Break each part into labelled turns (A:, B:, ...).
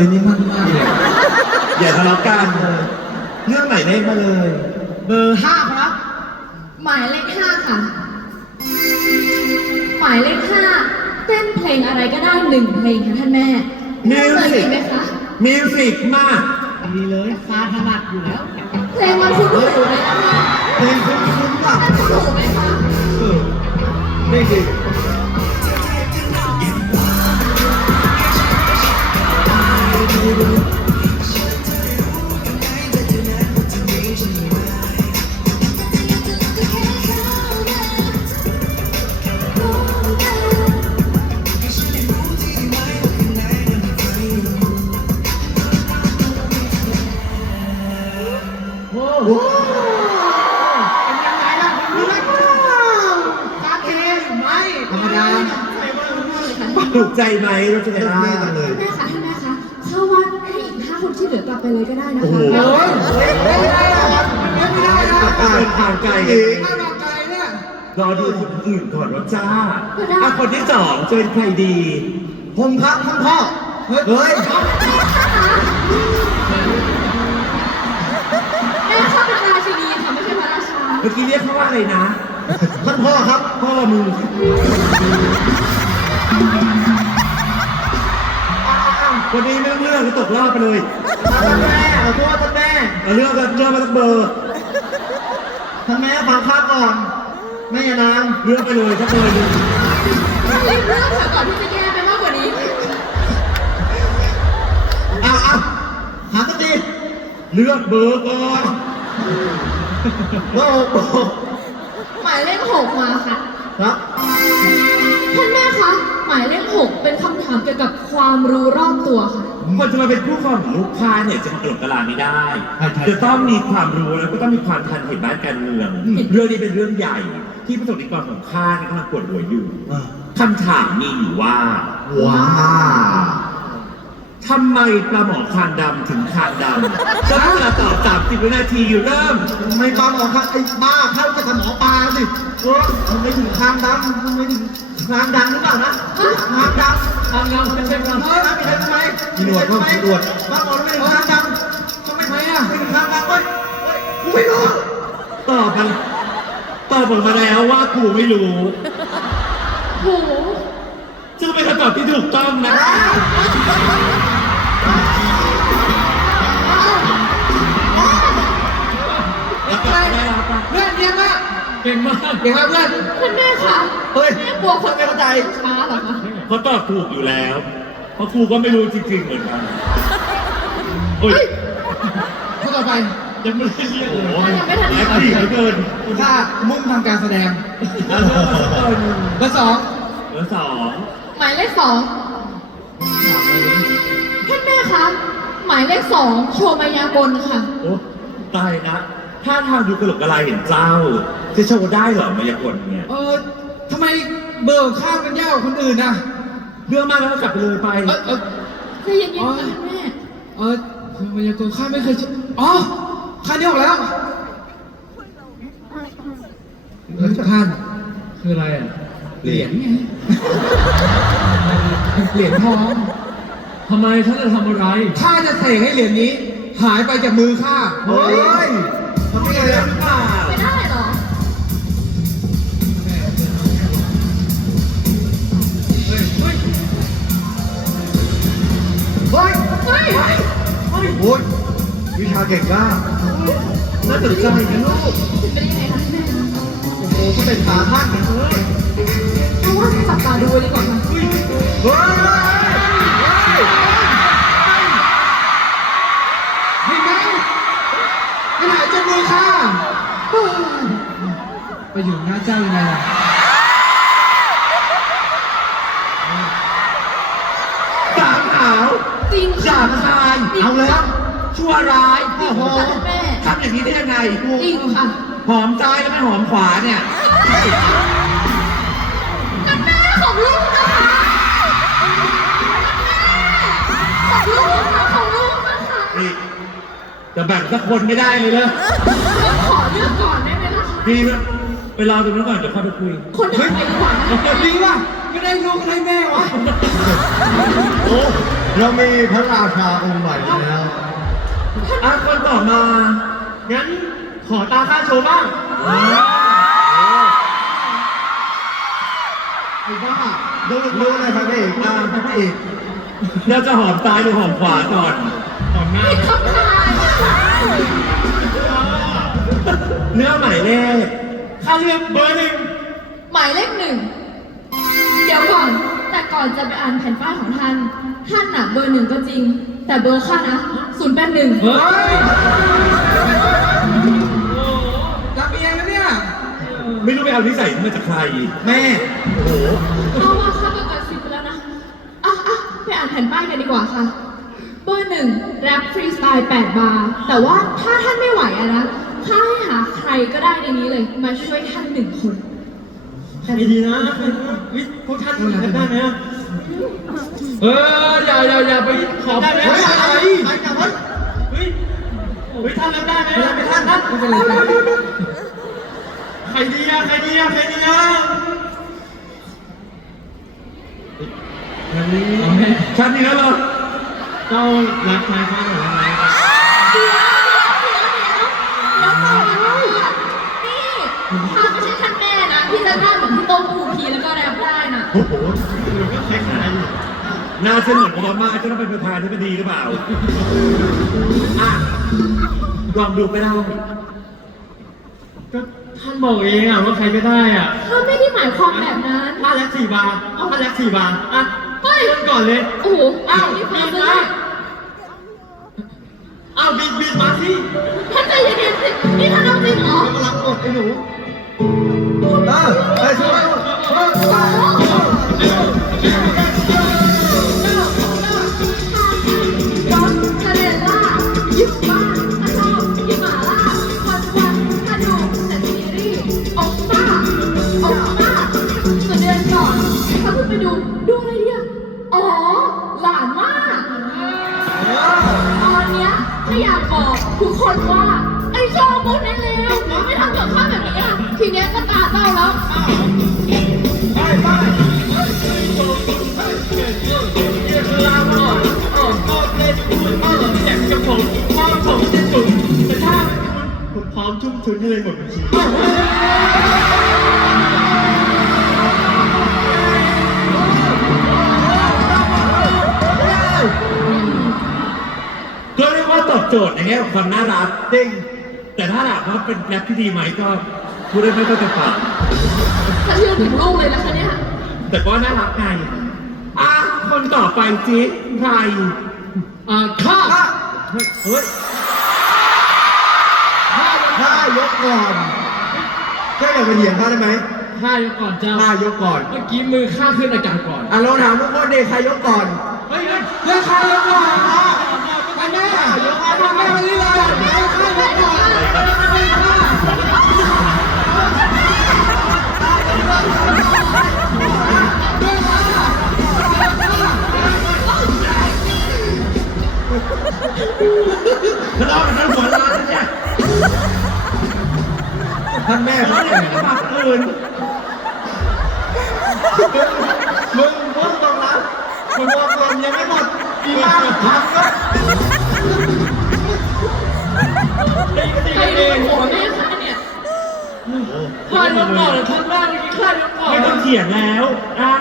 A: อันนี้มันมากเลยอย่าทะเลาะกันเรื่องไหนเลขมาเลย
B: เบอร์ห้าครับ
C: หมายเลขห้าค่ะ หมายเลขห้าเต้นเพลงอะไรก็ได้หนึ่งเพลงค่ะท่านแม่
A: มิว
C: เคย
A: สิ
C: มี
A: ก
C: ไหมคะ
A: มิวสิกมาก
B: ดีเลยฟ้าถนัดอยู่แล้ว
C: เพลงมันคุ้นหูไหมคะ
A: เพลงคุ้นๆอะ
C: มันคุ้นหูไหมคะ
A: เออไม่ดี ถูกใจไหมรจนา
D: แม่จังเลย
C: เหลือกลับไปเลยก็ได้นะ
A: โอ้
C: คะ
A: โห
B: โอ้ยไม่ได้นะไม่ได้นะ
A: เดินทางไกล
D: เอง
B: ถ้าเราไกลเนี่ย
A: รอดูคนอื่นก่อนว่าจ้าอะคนที่สองจะเป็นใครดี
D: ผมครับท่านพ่อ เฮ้ย
C: แม่เขาเป็นราชินีค่ะไม่ใช่พระราชา
A: เมื่อกี้เรียกเขาว่าอะไรนะ
D: ท่านพ่อครับ
A: พ่อมึง วันนี้ไม่ต้องเลือกก็ตกรอบไปเลย
D: ท่านแม่ขอโทษท่านแม่
A: เอาเลือกกันเลือกมาสักเบอร์
D: ท่านแม่ฟังข้าก่อนแม่อยานาง
A: เลือกไปเลยสักเบอร์หนึง
C: รีบเลือกเถอะก่อนที่จะแย่ไปมากกว่านี้
D: อ้าวอ้าวหาสักที
A: เลือกเบอร์ก่อน
D: โอ้โห
C: หมายเลขหกมาค่ะ
D: ครับา
C: ยเลขหกเป็นคำถามเกี่ยวกับความรู้รอบตัวค่ะ
A: คนจะมาเป็นผู้ครองของลูกค้าเนี่ยจะมากระโดดกระลาไม่ได้
D: ใช่ใช่
A: จะต้องมีความรู้แล้วก็ต้องมีความทันเหตุบ้านการเมือง เรื่องนี้เป็นเรื่องใหญ่ ที่ประสบนิกรของข้าเนี่ยกำลังปวดหัวอยู่
D: อ่า
A: คำถามมีอยู่ว่า
D: ว้า
A: ทำไมปลาหมอคางดำถึงคางดำจะเวลาตอบสามสิบวินาทีอยู่เริ่ม
D: ไม่ปลาหมอครับไอ้บ้าเข้าจะทำหมอปลาสิเออมันไม่ถึงทางดำมันไม่ถึงทางดังหรือเปล่านะทางดำ
A: คางดำไม่ใช่คาง
D: เออไม่ใช่ทำไมมีหนวดมั้งมีหนวดบ้าหมอไม่ถึงทางดำทำไมไม่อะไม่ถึงทางดำเว้ยเฮ้ยกูไม่รู้
A: ตอบมันตอบออกมาแล้วว่ากูไม่รู้
C: โห
A: ซึ่งเป็นคำตอบที่ถูกต้องนะ
B: เก่
A: งมาก
B: เก่งมากเพื่อน
C: ท่านแม่คะ
D: เฮ้ย
C: แม่กลัวคนไม่เข้าใจ ช้าเหรอคะ
A: เขาตอบถูกอยู่แล้ว เพราะครูก็ไม่รู้จริงๆเหมือนกันโอ้ย
B: ข้อต่อไป
A: ยังไม่ได้เรียกโอ้โห
C: ยังไม่ทัน
A: แอคทีฟเหลือเกิน
B: ถ้ามุ่งทำการแสดง
A: แล้วเรื่องมาสักเบอร์หนึ่ง
B: เบอร์สอง
A: เหลือสอง
C: หมายเลขสองท่านแม่คะหมายเลขสองโชว์มายากลค่ะ
A: โอ้ตายนะ ถ้าทางดูกระหลกกระลายเห็นเจ้าจะโชว์ได้เหรอมายากลเนี่ย
B: เออทำไมเบอร์ข้ามกันยากกว่าคนอื่นน่ะ
A: เรื่องมากแล้วก็กลับไปเลยไป
B: เออเออ
C: ใจเย็นๆค่ะท่านแม่
B: เออมายากลข้ามไม่เคยเจออ๋อข้ามนี้ออกแล้วเออข้ามคืออะไรอะเหรียญไงเหรียญทอง
E: ทำไมท่านจะทำอะไร
B: ข้าจะเสกให้เหรียญนี้ หายไปจากมือข้า
D: เฮ้ย ทำไงอะ
A: หรือเปล่า
C: ไม่ได้เหรอ
D: เฮ้ย
C: เฮ้ย
D: โอ้ยวิชาเก่งกล้า
A: น่าสนใจนะลูก
C: เป็นได้ยังไงคะแม่
D: โอ้โหก็เป็นขาท่านเนี่ยเฮ้ย
C: เอาว่าจับตาดูไว้ดีกว่าค่ะ
D: เฮ้ย
B: มันหายจากมือข้าเฮ้ยไปอยู่หน้าเจ้ายังไงล่ะ
A: สามขาว
C: จริง
A: หยา
C: ค่ะ
A: บคาย
D: เอาแล้ว
A: ชั่วร้าย
C: จริงค่ะท่านแม่
A: ทำอย่างนี้ได้ยังไง
C: จริงค่ะ
A: หอมซ้ายแล้วไม่หอมขวาเนี่ย
C: ท่านแม่ของลูกนะคะของลูกค่ะของลูกนะคะ
A: นี่ จะแบ่งสักคนไม่ได้เลยเลย
C: ขอเลือกก่อนได้ไหมล่ะคะ
A: พี่ไปรอตรงนั้นก่อนเดี๋ยวเข้าไปคุย
C: คนถัดไปดีกว่านะ
B: ดีป่ะ
C: ค
B: ไม่ได้ลูกได้แม่วะ
D: โอ้เรามีพระราชาองค์ใหม่แล้ว
A: อะคนต่อมา
D: งั้นขอตาข้าโชว์บ้าง
B: ไอ้บ้า
D: ดูดูอะไรพระเอกตาพระเอก
A: เราจะหอมซ้ายหรือหอมขวาก่อน
C: ผิดคำถาม
A: เนื้อหมายเลข
D: ข้าเลือกเบอร์หนึ่ง
C: หมายเลขหนึ่ง เดี๋ยวก่อน แต่ก่อนจะไปอ่านแผ่นป้ายของท่าน ท่านน่ะเบอร์หนึ่งก็จริง แต่เบอร์ข้านะศูนย์แปดหนึ่ง
B: เฮ้ยรับเองนะเนี่ย
A: ไม่รู้ไปเอานิสัยมาจากใคร
D: แม่
C: เพราะว่าข้าก็กระซิบไปแล้วนะ อะอะไปอ่านแผ่นป้ายกันดีกว่าค่ะเบอร์หนึ่งแรปฟรีสไตล์8บาร์แต่ว่าถ้าท่านไม่ไหวอะนะข้าให้หาใครก็ได้ในนี้เลย มาช่วยท่านหนึ่งคน
D: ใครดีนะวิพวกท่านทำได้ไหม
E: เอออย่าอย่าอย่าไปขอ
D: ได้ไหมเฮ้ยอะไรไปจับเฮ้ยเฮ้ยเฮ้ยท่านรับได้ไหมรับไม่ท่านท่าน
B: ไม่เป็นไรครับ
D: ใครดีอะใครดีอะใครดีอะ
E: เอา
A: เหรอ
D: เจ้ารักใครข้าหรือไง
C: เดี๋ยวเดี๋ยวเดี๋ยวเดี๋ยวก่อนนะคะนี่ข้าไม่ใช่ท่านแม่นะที่จะได้แบบพี่โต้งภูพีแล้วก็แรปได้นะ
D: โอ้โหมันก็คล้ายๆอยู่
A: หน้าเส้นเหมือนโอบามาจะต้องเป็นประธานาธิบดีหรือเปล่าอะลองดูไปได้
D: ก็ท่านบอกเองอะว่าใครก็ได้อะ
C: ข้าไม่ได้หมายความแบบนั้น
D: ท่านแล็กสี่บาร์ท่านแล็กสี่บาร์อะ
C: เฮ้ย
D: เริ่มก่อนเลย
C: โอ้โห
D: อ้าว
C: นี่
D: บิ
C: พานเล
D: มายอ้าวบินบินมาสิ
C: ท่านใจเย็นๆสินี่ท่านเอาจริงเหรอ
D: กำลังกดไอ้หนูเออไปช่วย
C: ร
D: ชุ่มชื้นให้เลยหมดบัญชี
A: ก็เรียกว่าตอบโจทย์ในแง่ของความน่ารัก
D: จริง
A: แต่ถ้าถามว่าเป็นแรปที่ดีไหมก็พูดได้ไม่ก็จะฟัง
C: ถ้าเชื่อถึงลูกเลยนะคะเนี่ย
A: แต่ก็น่ารักไงอะคนต่อไปจีใคร
E: อ่าข้า
A: เฮ้ย
D: ถ้ายกก่อนเจ้าอย่าไปเถียงข้าได้ไหม
E: ข้ายกก่อนเจ้า
D: ถ้ายกก่อน
E: เมื่อกี้มือข้าขึ้นอากาศก่อน
D: อะเราถามทุกคนเด็กใครยกก่อน
E: เฮ้ยเฮ้ย
B: เรื่องใครยกก่อนไปแม่ยกก่อนไปแม่มานี่เลยเอาใครยกก่อน
A: ทะเลาะกันทั้งหัวร้านนะเนี่
D: ท่านแม่
A: ท่า
D: นแม่
A: กับคอื่น
D: มึงพูดตรงนะคุณวงกลมยังไม่หมดอีบ้าทำก็
C: ใครดูเป็นหัวแม่เนี่ย
E: ข้ายกก่อนท่านแม่เมื่อกี้ข้ายกก่อน
A: ไม่ต้องเถียงแล้วอะ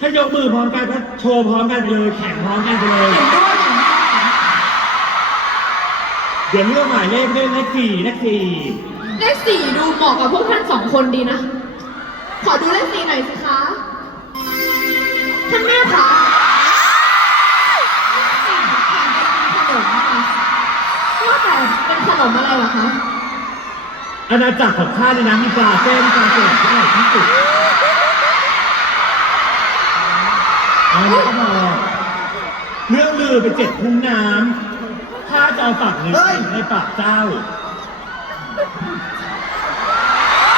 A: ถ้ายกมือพร้อมกันก็โชว์พร้อมกันไปเลย แข่งพร้อมกันไปเลย เดี๋ยวเลือกหมายเลขด้วยเลขสี่เลขสี่
C: เลขสี่ดูเหมาะกับพวกท่านสองคนดีนะ ขอดูเลขสี่หน่อยสิคะ ท่านแม่คะขนมค่ะว่าแต่เป็นขนมอะไรเหรอคะ
A: อาณาจักรของข้าเนี่ยนะมีปลาเส้นปลาเส้นที่อร่อยที่สุดเอาแล้วก็พอเรื่องลือไปเจ็ดทุ่งน้ำข้าจะเอาปากหนึ่งในปากเจ้า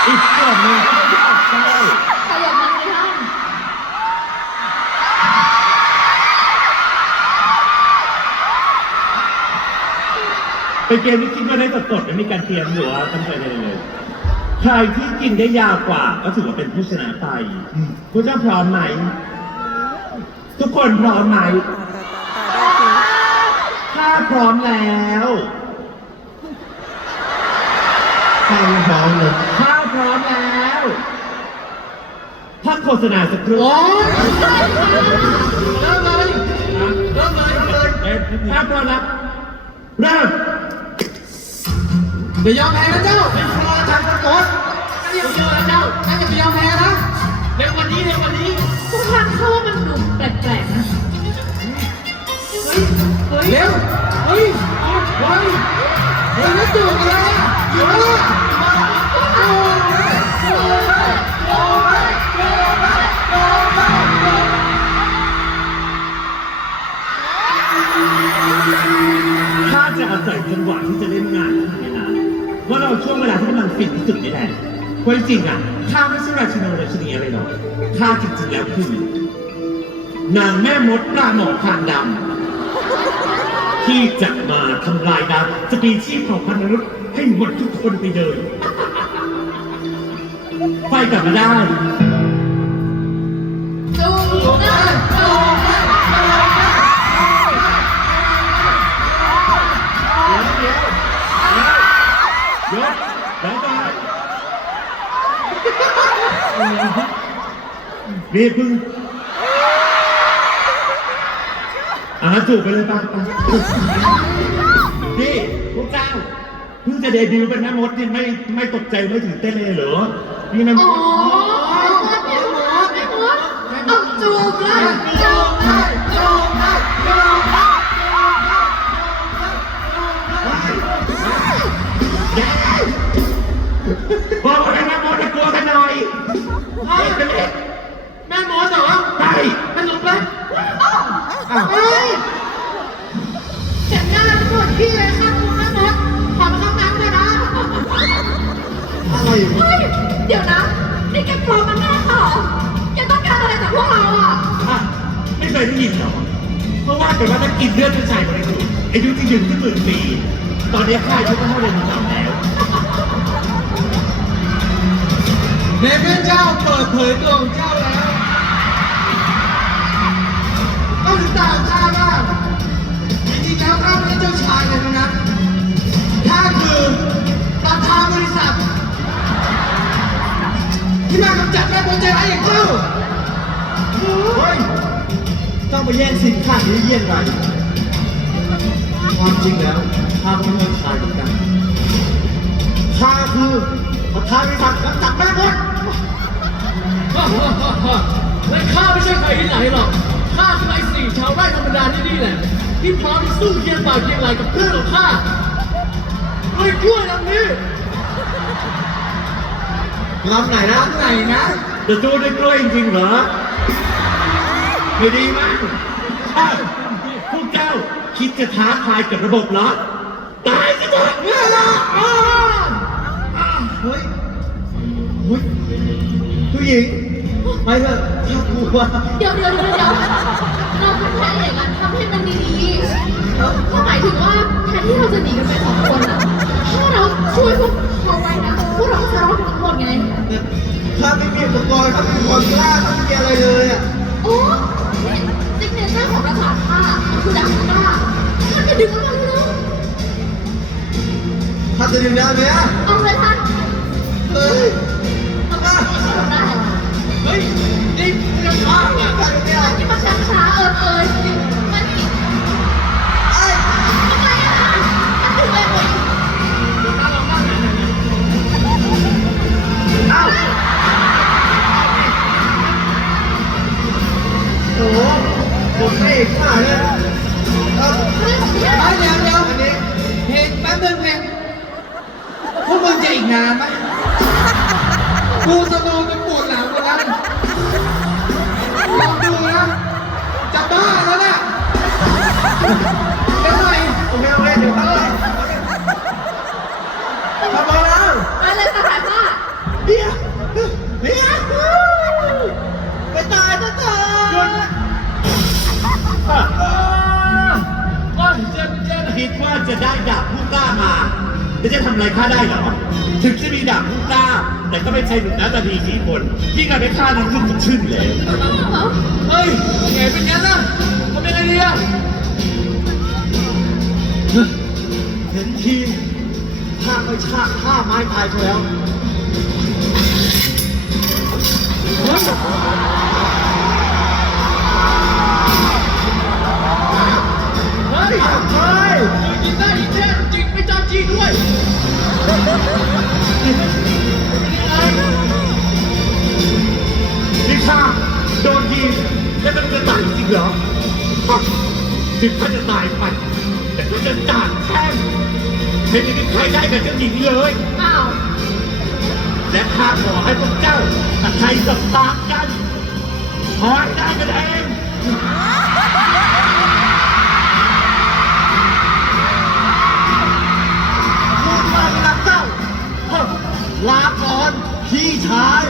A: อีกกล่องหนึ่งก็ไปที่ปากเจ้า
C: ขยับมาเลยท่าน
A: เป็นเกมที่คิดมาได้สดๆไม่มีการเตรียมหรือว่าตั้งใจเลยเลยใคใครที่กินได้ยาวกว่า ก็ถือว่าเป็นผู้ชนะไปคุณเจ้าพร้อมไหม ทุกคนพร้อมไหม ถ้าพร้อมแล้ว
D: ข้าไม่พร้อมเลย
A: ถ้าพร้อมแล้วพักโฆษณาสักครู่
B: โอ้ย
E: เริ่มเลยเริ่มเลยเริ่มเลย
A: เอ๊ะถ้าพร้อมแล้วเริ่ม
B: อย่ายอมแพ้นะเจ้า
E: เป็นครอชันสกดเรียกเจอแล้วเจ้า
B: ถ้าอย่าไปยอมแพ้นะ
E: เร็วกวันนี้เร็วกวันนี้
C: ทุกครั้งเขาว่ามันดูแปลกๆนะ
E: เฮ้ยเฮ้ย
B: เร็วเฮ้ยเฮ้ยเฮ้ยแล้วจูบกันเลยอะอยู่แล้วอะ
A: ถ้าจะอาศัยจังหวะที่จะเล่นงานเนี่ยนะว่าเราช่วงเวลาที่กำลังฟินที่สุดนี่แหละเพราะจริงอะข้าไม่ใช่ราชินีราชินีอะไรหรอกข้าจริงๆแล้วคือนางแม่มดปลาหมอคางดำที่จะมาทำลายดาวสปีชีส์ของพันธุ์มนุษย์ ให้หมดทุกคนไปเลยไปกลับมาได้
C: จูบนะจูบนะ
A: เดี๋ยวเดี๋ยวเดี๋ยวก่อนนี่เพิ่งอาจูบไปเลยไป่ะนี่พวกเจ้า พิ่งจะเดบิวต์เป็นแม่มดนี่ไม่ไม่ตกใจไม่ตื่นเต้นเลยเหรอนี่แม่ม
C: อ๋อ
A: ด
C: แม่หมดแม่หมดเอาจูบเลยจูบเลย
A: บอกว่าแม่มดจะกลัวกันหน่อย
E: เฮ้ยแม่หมอเหรอ
A: ไป
E: แม่หลงแล้ว
C: เฮ้ย เฮ้ยเดี๋ยวนะนี่แกปลอมมันแน่เหรอแกต้องการอะไรจากพวกเราอะ
A: อะไม่เคยได้ยินเหรอเพราะว่าแต่ว่าถ้ากินเลือดผู้ชายบริสุทธิ์อายุจะยืนขึ้นหมื่นปี ตอนนี้ข้าอายุก็เท่าเดิมหมดแล้ว
B: ในเมื่อเจ้าเปิดเผยตัวของเจ้าแล้วก็ถึงตามข้าบ้างจริงๆแล้วข้า จัดแม่คนใจร้ายอย่างเจ้า
D: เฮ้ยเจ้าไปแย่งสินข้านี้เยี่ยงไรความจริงแล้วข้าไม่ใช่ชายเหมือนกันข้าคือประธานบริษัทกำจัดแม่มด
E: และข้าไม่ใช่ใครที่ไหนหรอกข้าคือไอ้สี่ชาวไร่ธรรมดาที่นี่แหละ ที่พร้อมที่สู้เคียงบ่าเคียงไหลกับเพื่อนของข้าด้วยกล้วยลำนี้
D: ลำไหนนะ
B: ไหนนะ
A: จะสู้ด้วยกล้วยจริงๆเหรอ ไม่ดีมั้งอ้าวพวกเจ้าคิดจะท้าทายกับระบบเหรอ ตายสิเถอะเมื่อละอ้าว
D: เฮ้ยเฮ้ยผู้หญิงไปเถอะข้ากลัว
C: เดี๋ยวเดี๋ยวเดี๋ยวเดี๋ยวเราเป็นแค่อย่างนั้นทำให้มันดีๆก็หมายถึงว่าแทนที่เรา มี
D: อุปกรณ์ข้าไม่มีความกล้าข้าไม่มีอะไรเลยอะ
C: โอ้นี่ซิกเนเจอร์ของประสาทข้ามันคือดาบก้าท่านจะดึงมันมาเลย
D: ข้าจะดึงได้ไหมอะ
C: เอาเลย
B: จ็บเจ็
E: บ
A: คิดว่าจะได้ดาบผู้กล้ามาแล้วจะทำอะไรข้าได้เหรอเทถึงจะมีดาบลูกหน้า แต่ก็ไม่ใช่หนุ่มหน้าตาดีสี่คนที่งานไม่ฆ่าน้องขึ้นกับชื่นเลย
E: เฮ้ยไงเป็นงั้นล่ะทำยังไงดีอะ
D: เห็นทีถ้าไม่ชาฆ่าไม้ตายไปแล้ว
E: เฮ้ย
D: เฮ้ย
E: มือยิงได้ยิงแน่ นยังไง
A: นี่ข้าโดนยิงแล้วมันจะตายจริงเหรออะถึงข้าจะตายไปแต่ข้าจะจางแช่งไม่มีใครได้กับเจ้าหญิงเลย
C: อ้าว
A: และข้าขอให้พวกเจ้าถ้าใครสบตากันขอให้ได้กันเอง
D: ลาก่อนพี่ชาย